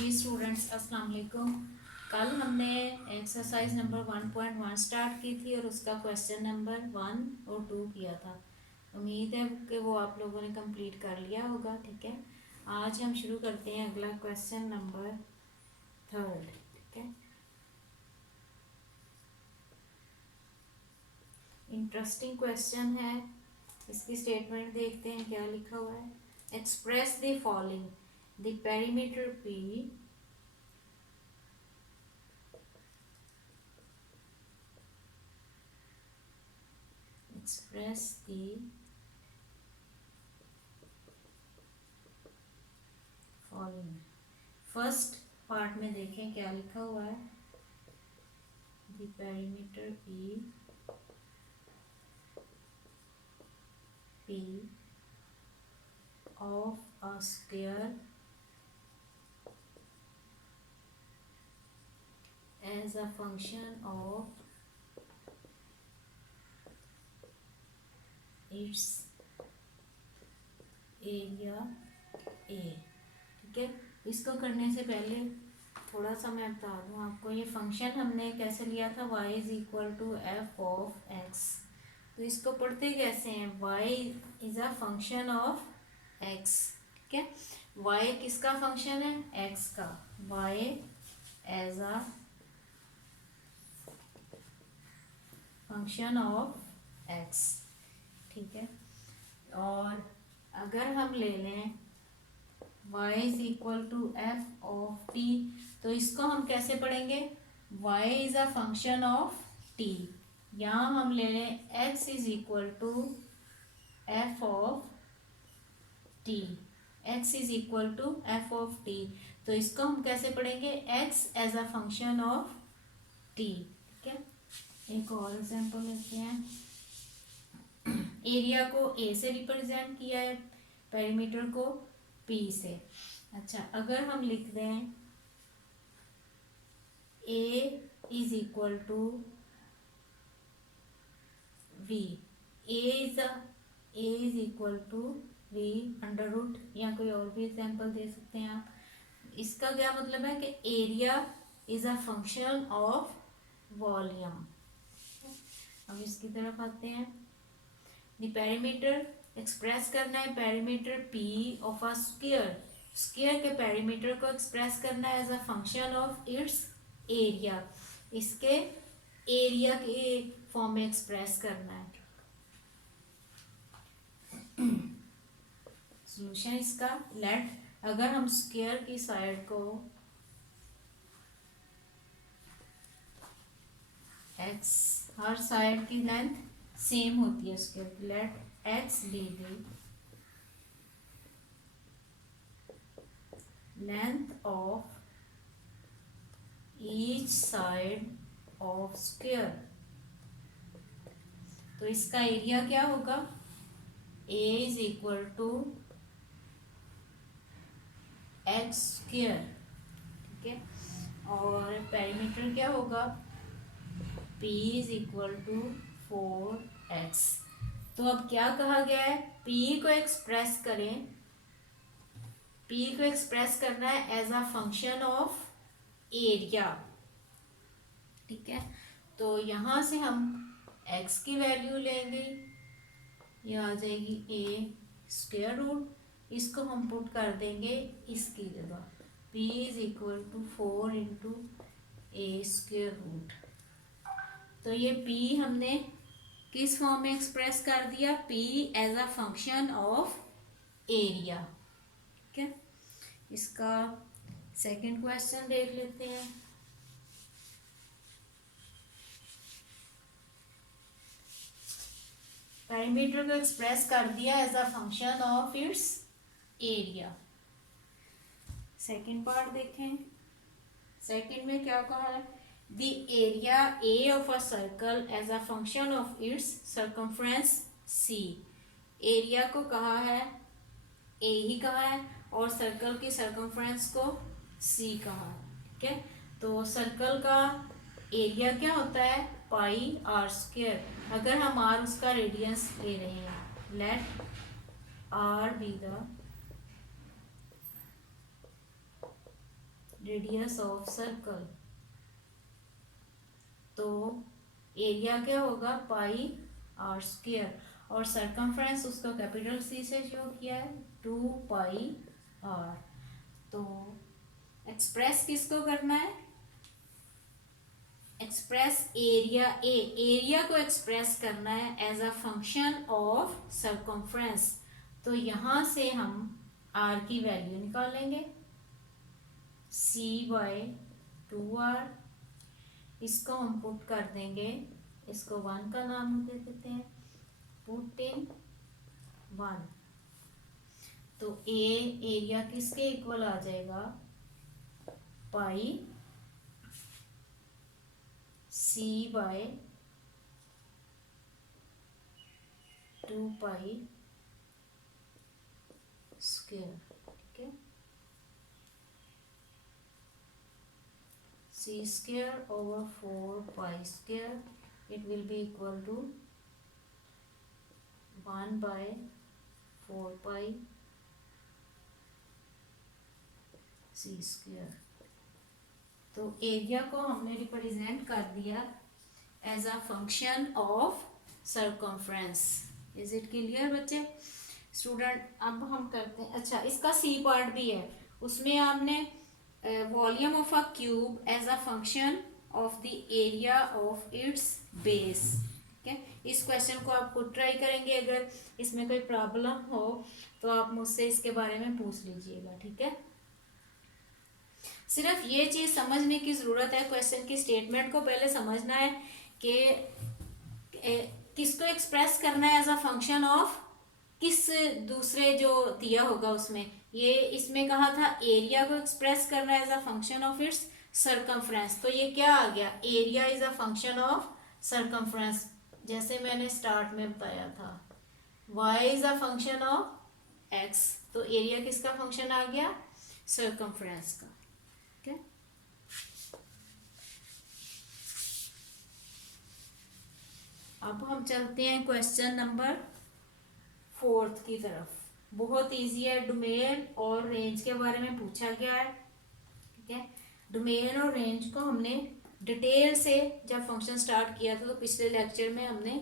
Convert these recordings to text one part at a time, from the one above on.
जी students अस्सलाम वालेकुम। कल हमने एक्सरसाइज नंबर 1.1 स्टार्ट की थी और उसका क्वेश्चन नंबर 1 और 2 किया था। उम्मीद है कि वो आप लोगों ने कंप्लीट कर लिया होगा। ठीक है, आज हम शुरू करते हैं अगला क्वेश्चन नंबर 3। ठीक है, इंटरेस्टिंग क्वेश्चन है। इसकी स्टेटमेंट देखते हैं क्या लिखा हुआ है। Express the following, the perimeter P express the following. First part में देखें क्या लिखा हुआ है। The perimeter P of a square as a function of its area A. ठीक है, इसको करने से पहले थोड़ा सा मैं बता दूँ आपको। ये फंक्शन हमने कैसे लिया था, y is equal to F of X. तो इसको पढ़ते कैसे हैं, y is a function of x। ठीक है, y किसका फंक्शन है, x का। y as a function of x। ठीक है, और अगर हम ले लें y is equal to F of t, तो इसको हम कैसे पढ़ेंगे, y is a function of t। यहाँ हम ले लें x is equal to F of t, x is equal to F of t। तो इसको हम कैसे पढ़ेंगे, x as a function of t। ठीक है, एक और एग्जांपल लेते हैं। एरिया को a से रिप्रेजेंट किया है, पेरीमीटर को p से। अच्छा, अगर हम लिख दें a is equal to v, a is equal to v under root, या कोई और भी एग्जांपल दे सकते हैं आप। इसका क्या मतलब है कि area is a function of volume. अब इसकी तरफ आते हैं। द पेरीमीटर एक्सप्रेस करना है, perimeter p of a square, square के पेरीमीटर को एक्सप्रेस करना है as a function of its area, इसके एरिया के फॉर्म में एक्सप्रेस करना है। सॉल्यूशन इसका, लेट अगर हम स्क्वायर की साइड को x, हर साइड की लेंथ सेम होती है स्क्वायर की, let x be the length of each side of square. तो इसका एरिया क्या होगा, a is equal to x square. ठीक है, और पेरीमीटर क्या होगा, p is equal to 4x। तो अब क्या कहा गया है, p को एक्सप्रेस करें, p को एक्सप्रेस करना है as a function of area. ठीक है, तो यहां से हम x की वैल्यू लेंगे, ये आ जाएगी a स्क्वायर रूट, इसको हम पुट कर देंगे इसकी जगह, p is equal to 4 into A square root. तो ये p हमने किस फॉर्म में एक्सप्रेस कर दिया, p as a function of area. ठीक है, इसका सेकंड क्वेश्चन देख लेते हैं। पेरीमीटर को एक्सप्रेस कर दिया as a function of its area. Second part देखें, सेकंड में क्या कहा है, the area A of a circle as a function of its circumference C. Area को कहा है, ए ही कहा है, और सर्कल की सर्कमफ्रेंस को सी कहा है। ठीक है, तो सर्कल का एरिया क्या होता है, पाई आर स्क्वायर। अगर हम आर उसका रेडियस ले रहे हैं, let R be the radius of circle, तो एरिया क्या होगा पाई आर स्क्वायर, और सरकमफ्रेंस उसको कैपिटल सी से शो किया है 2 पाई आर। तो एक्सप्रेस किसको करना है, एक्सप्रेस एरिया ए, एरिया को एक्सप्रेस करना है as a function of circumference. तो यहां से हम आर की वैल्यू निकालेंगे, सी बाय 2r, इसको हम पुट कर देंगे, इसको 1 का नाम दे देते हैं, पुट इन 1। तो एरिया किसके इक्वल आ जाएगा, पाई सी बाय 2 पाई स्क्वायर, ठीक है, C square over 4 pi square, it will be equal to 1/4 pi C square. तो एरिया को हमने रिप्रेजेंट कर दिया as a function of circumference. Is it clear बच्चे? स्टूडेंट अब हम करते हैं, अच्छा इसका सी पार्ट भी है, उसमें आपने volume of a cube as a function of the area of its base. ठीक है, इस क्वेश्चन को आप खुद ट्राई करेंगे, अगर इसमें कोई प्रॉब्लम हो तो आप मुझसे इसके बारे में पूछ लीजिएगा। ठीक है, सिर्फ ये चीज समझने की जरूरत है, क्वेश्चन की स्टेटमेंट को पहले समझना है कि किसको एक्सप्रेस करना है एज अ फंक्शन ऑफ किस दूसरे जो दिया होगा उसमें, ये इसमें कहा था एरिया को एक्सप्रेस करना है as a function of its circumference. तो ये क्या आ गया, area is a function of circumference, जैसे मैंने स्टार्ट में बताया था, y is a function of x, तो एरिया किसका फंक्शन आ गया, सरकमफ्रेंस का। ठीक है, अब हम चलते हैं क्वेश्चन नंबर 4 की तरफ। बहुत इजी है, डोमेन और रेंज के बारे में पूछा गया है। ठीक है, डोमेन और रेंज को हमने डिटेल से जब फंक्शन स्टार्ट किया था तो पिछले लेक्चर में हमने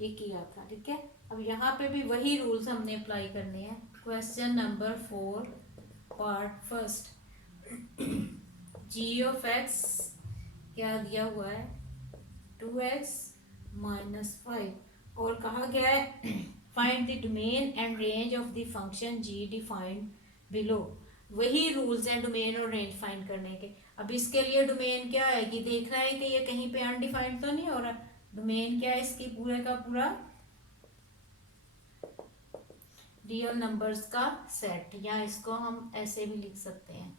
ये किया था। ठीक है, अब यहाँ पे भी वही रूल्स हमने अप्लाई करने हैं। Question number 4 part first, G of X क्या दिया हुआ है, 2x - 5, और कहा गया है find the domain and range of the function g defined below. वही रूल्स हैं डोमेन और रेंज फाइंड करने के। अब इसके लिए डोमेन क्या है कि देखना है कि ये कहीं पे अनडिफाइंड तो नहीं हो रहा। डोमेन क्या है, इसकी पूरे का पूरा रियल नंबर्स का सेट, या इसको हम ऐसे भी लिख सकते हैं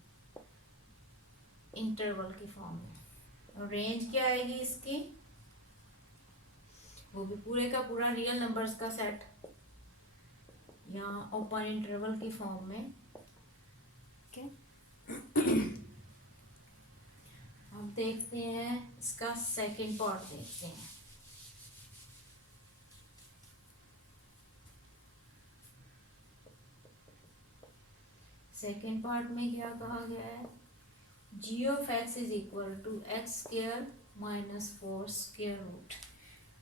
इंटरवल की फॉर्म में। और रेंज क्या आएगी इसकी, वो भी पूरे का पूरा रियल नंबर्स का सेट, या ओपन इंटरवल की फॉर्म में। ओके, अब देखते हैं इसका सेकंड पार्ट, देखते हैं। सेकंड पार्ट में क्या कहा गया है, g of x is equal to x square -4 square root.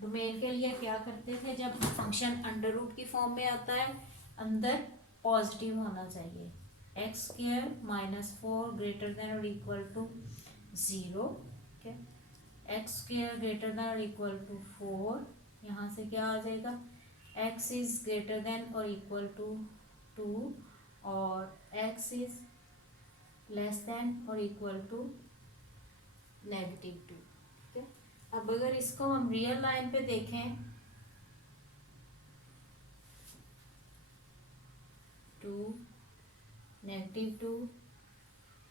Domain के लिए क्या करते थे, जब फंक्शन अंडर रूट की फॉर्म में आता है अंदर पॉजिटिव होना चाहिए, एक्स स्क्वायर -4 ग्रेटर देन और इक्वल टू 0। ठीक है, एक्स स्क्वायर ग्रेटर देन और इक्वल टू 4, यहाँ से क्या आ जाएगा, एक्स इज ग्रेटर देन और इक्वल टू 2 और एक्स इज लेस देन और इक्वल टू -2। ठीक है, अब अगर इसको हम रियल लाइन पे देखें, 2 -2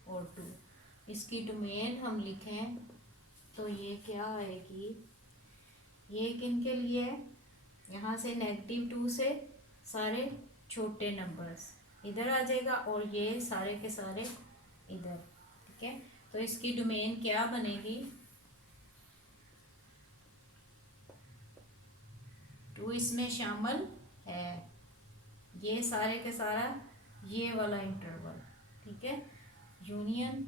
और 2, इसकी डोमेन हम लिखें तो ये क्या आएगी, ये किनके लिए है, यहाँ से -2 से सारे छोटे नंबर्स इधर आ जाएगा और ये सारे के सारे इधर। ठीक है, तो इसकी डोमेन क्या बनेगी, 2 इसमें शामिल है, ये सारे के सारा ये वाला इंटरवल। ठीक है, यूनियन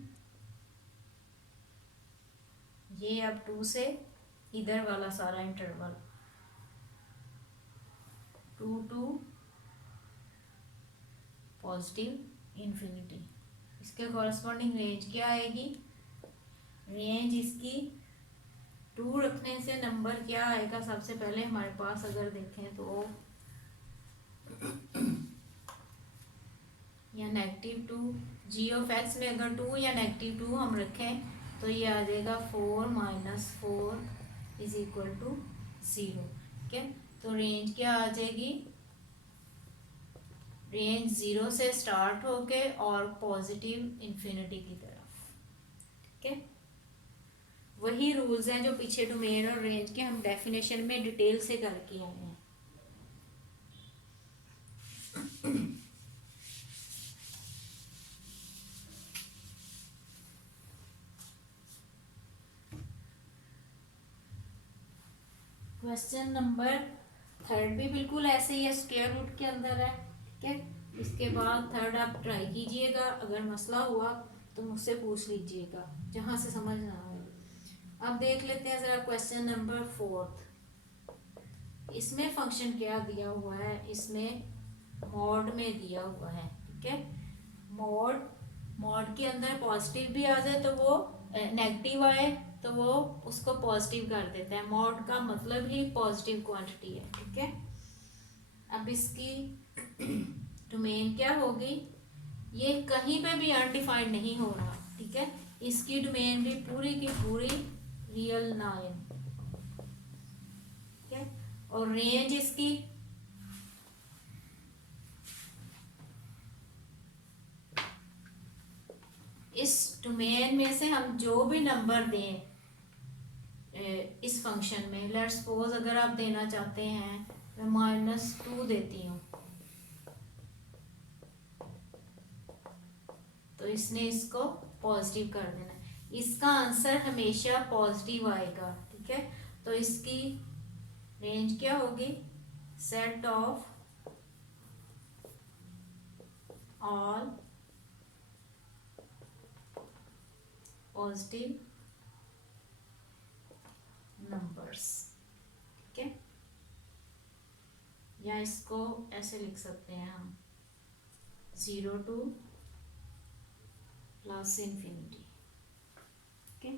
ये अब 2 से इधर वाला सारा इंटरवल 2 टू पॉजिटिव इन्फिनिटी, इसके कॉरस्पॉन्डिंग रेंज क्या आएगी? रेंज इसकी 2 रखने से नंबर क्या आएगा? सबसे पहले हमारे पास अगर देखें तो या -2, g(x) में अगर 2 या -2 हम रखें तो ये आ जाएगा 4 - 4 इज इक्वल टू 0। ठीक है, तो रेंज क्या आ जाएगी? रेंज 0 से स्टार्ट होके और पॉजिटिव इन्फिनिटी की तरफ। ठीक है, वही रूल्स हैं जो पीछे डोमेन और रेंज के हम डेफिनेशन में डिटेल से करके आए हैं। क्वेश्चन नंबर 3 भी बिल्कुल ऐसे ही है, स्क्वायर रूट के अंदर है। ठीक है, इसके बाद 3 आप ट्राई कीजिएगा, अगर मसला हुआ तो मुझसे पूछ लीजिएगा जहाँ से समझ ना आए। अब देख लेते हैं ज़रा क्वेश्चन नंबर 4। इसमें फंक्शन क्या दिया हुआ है? इसमें मॉड में दिया हुआ है। ठीक है, मॉड के अंदर पॉजिटिव भी आ जाए तो वो नेगेटिव आए तो वो उसको पॉजिटिव कर देता है। मॉड का मतलब ही पॉजिटिव क्वांटिटी है। ठीक है, अब इसकी डोमेन क्या होगी? ये कहीं पे भी अनडिफाइंड नहीं हो रहा। ठीक है, इसकी डोमेन भी पूरी की पूरी रियल 9। ठीक है, और रेंज इसकी इस डोमेन में से हम जो भी नंबर दें इस फंक्शन में, लेट्स सपोज अगर आप देना चाहते हैं, मैं -2 देती हूँ तो इसने इसको पॉजिटिव कर देना है। इसका आंसर हमेशा पॉजिटिव आएगा। ठीक है, तो इसकी रेंज क्या होगी? Set of all positive numbers. ठीक है, या इसको ऐसे लिख सकते हैं हम 0 to +∞। ओके,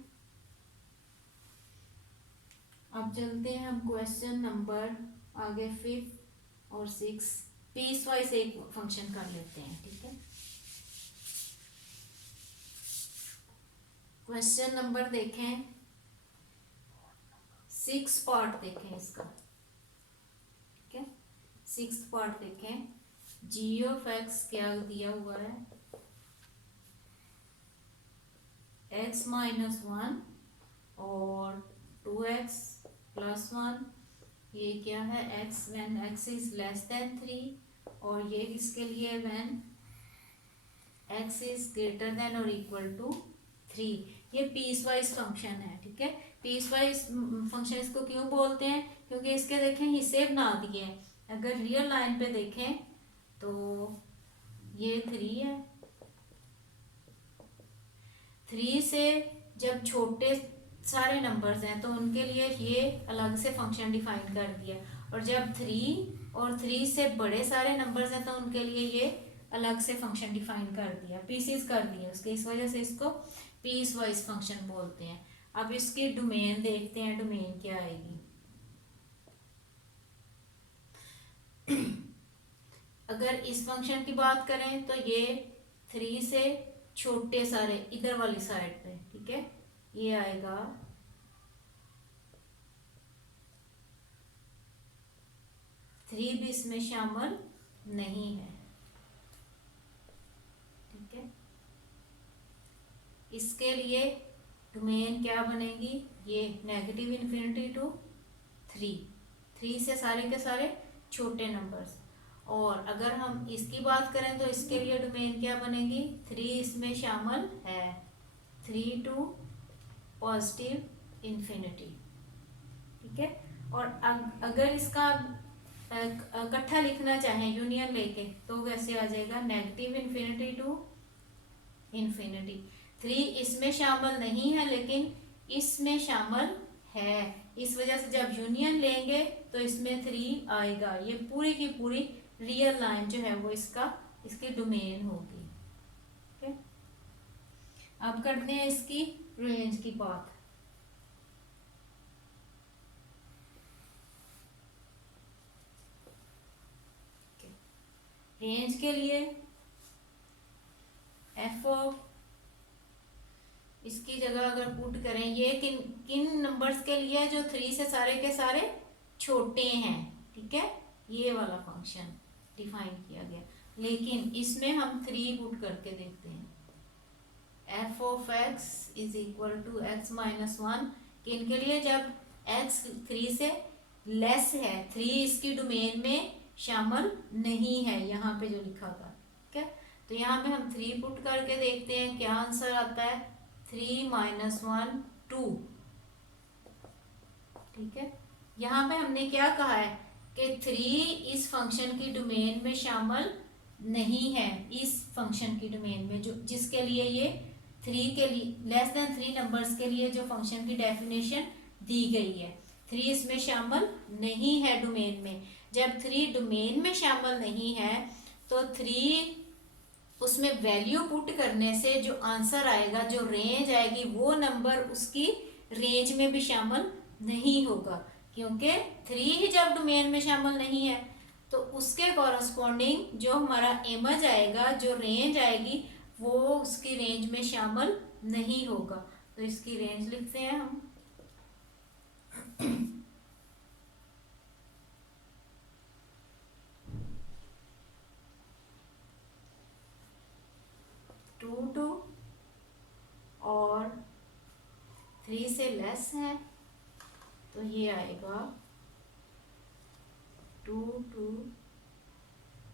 अब चलते हैं हम क्वेश्चन नंबर आगे 5 और 6 पीस वाइज एक फंक्शन कर लेते हैं। ठीक है, क्वेश्चन नंबर देखें 6 पार्ट देखें इसका। ठीक है, 6 पार्ट देखें। g(x) क्या दिया हुआ है? x - 1 और 2x + 1। ये क्या है? x when x is less than 3, और ये किसके लिए? when x is greater than or equal to 3। ये पीस वाइज फंक्शन है। ठीक है, पीस वाइज फंक्शन इसको क्यों बोलते हैं? क्योंकि इसके देखें हिस्से बना दिए हैं। अगर रियल लाइन पे देखें तो ये 3 है। 3 से जब छोटे सारे नंबर्स हैं तो उनके लिए ये अलग से फंक्शन डिफाइन कर दिया, और जब 3 और 3 से बड़े सारे नंबर्स हैं तो उनके लिए ये अलग से फंक्शन डिफाइन कर दिया, पीसेस कर दिया उसके। इस वजह से इसको पीस वाइज फंक्शन बोलते हैं। अब इसकी डोमेन देखते हैं, डोमेन क्या आएगी। अगर इस फंक्शन की बात करें तो ये 3 से छोटे सारे इधर वाली साइड पे, ठीक है, ये आएगा 3 भी इसमें शामिल नहीं है। ठीक है, इसके लिए डोमेन क्या बनेगी? ये -∞ to 3 से सारे के सारे छोटे नंबर्स। और अगर हम इसकी बात करें तो इसके लिए डोमेन क्या बनेगी? 3 इसमें शामिल है, 3 to +∞। ठीक है, और अगर इसका इकट्ठा लिखना चाहें यूनियन लेके तो वैसे आ जाएगा -∞ to ∞। 3 इसमें शामिल नहीं है लेकिन इसमें शामिल है। इस वजह से जब यूनियन लेंगे तो इसमें 3 आएगा। ये पूरी की पूरी रियल लाइन जो है वो इसकी डोमेन होगी। ठीक है, अब करते हैं इसकी रेंज की बात। रेंज के लिए एफ ऑफ, इसकी जगह अगर पुट करें, ये किन किन नंबर्स के लिए जो 3 से सारे के सारे छोटे हैं। ठीक है, ये वाला फंक्शन डिफाइन किया गया, लेकिन इसमें हम 3 पुट करके देखते हैं। F of x is equal to X minus 1, किन के लिए, जब एक्स 3 से लेस है, 3 इसकी डोमेन में शामिल नहीं है, यहाँ पे जो लिखा था। ठीक है, तो यहाँ पे हम 3 पुट करके देखते हैं क्या आंसर आता है। 3 माइनस 1 2। ठीक है, यहाँ पे हमने क्या कहा है कि 3 इस फंक्शन की डोमेन में शामिल नहीं है, इस फंक्शन की डोमेन में जो जिसके लिए ये 3 के लिए लेस देन 3 नंबर्स के लिए जो फंक्शन की डेफिनेशन दी गई है, 3 इसमें शामिल नहीं है डोमेन में। जब 3 डोमेन में शामिल नहीं है तो 3 उसमें वैल्यू पुट करने से जो आंसर आएगा, जो रेंज आएगी, वो नंबर उसकी रेंज में भी शामिल नहीं होगा, क्योंकि 3 ही जब डोमेन में शामिल नहीं है तो उसके कॉरस्पॉन्डिंग जो हमारा इमेज आएगा, जो रेंज आएगी, वो उसकी रेंज में शामिल नहीं होगा। तो इसकी रेंज लिखते हैं हम। टू और 3 से लेस है तो ये आएगा 2 टू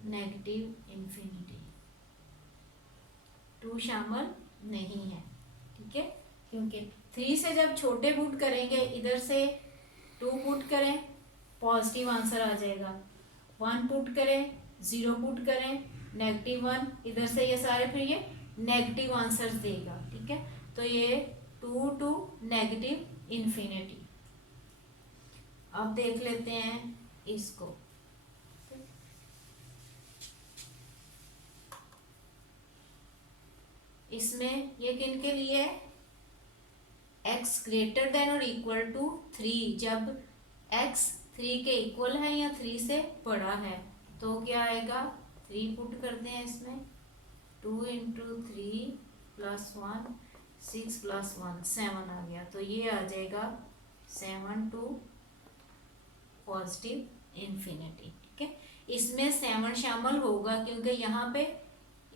नेगेटिव इंफिनिटी। 2 शामिल नहीं है। ठीक है, क्योंकि 3 से जब छोटे पुट करेंगे, इधर से 2 पुट करें पॉजिटिव आंसर आ जाएगा, 1 पुट करें, 0 पुट करें -1, इधर से ये सारे फिर ये नेगेटिव आंसर देगा। ठीक है, तो ये 2 टू नेगेटिव इंफिनिटी। अब देख लेते हैं इसको। इसमें ये किन के लिए, x ग्रेटर देन और इक्वल टू 3, जब x 3 के इक्वल है या 3 से बड़ा है तो क्या आएगा। 3 पुट करते हैं इसमें, 2 इंटू 3 प्लस 1 6 प्लस 1 7 आ गया, तो ये आ जाएगा 7 टू पॉजिटिव इंफिनिटी। ठीक है, इसमें 7 शामिल होगा क्योंकि यहाँ पे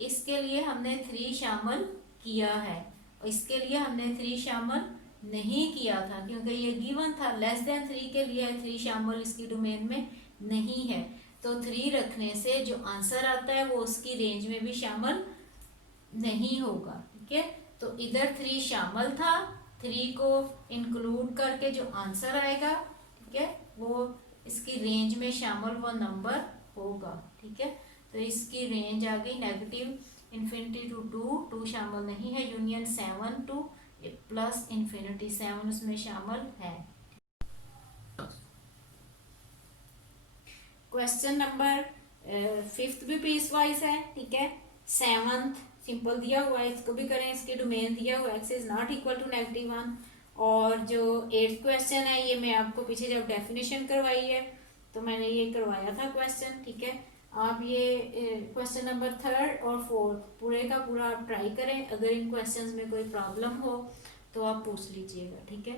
इसके लिए हमने 3 शामिल किया है, और इसके लिए हमने 3 शामिल नहीं किया था क्योंकि ये गिवन था लेस देन 3 के लिए 3 शामिल इसकी डोमेन में नहीं है। तो 3 रखने से जो आंसर आता है वो उसकी रेंज में भी शामिल नहीं होगा। ठीक है, तो इधर 3 शामिल था, 3 को इंक्लूड करके जो आंसर आएगा, ठीक है, वो इसकी रेंज में शामिल वो नंबर होगा। ठीक है, तो इसकी रेंज आ गई नेगेटिव इन्फिनिटी टू 2 शामिल नहीं है, यूनियन 7 टू प्लस इन्फिनिटी 7 उसमें शामिल है। क्वेश्चन नंबर 5 भी पीस वाइज है। ठीक है, 7th सिंपल दिया हुआ है, इसको भी करें, इसके डोमेन दिया हुआ है x is not equal to -1। और जो 8th क्वेश्चन है ये मैं आपको पीछे जब डेफिनेशन करवाई है तो मैंने ये करवाया था क्वेश्चन। ठीक है, आप ये क्वेश्चन नंबर 3rd और 4th पूरे का पूरा आप ट्राई करें। अगर इन क्वेश्चंस में कोई प्रॉब्लम हो तो आप पूछ लीजिएगा। ठीक है।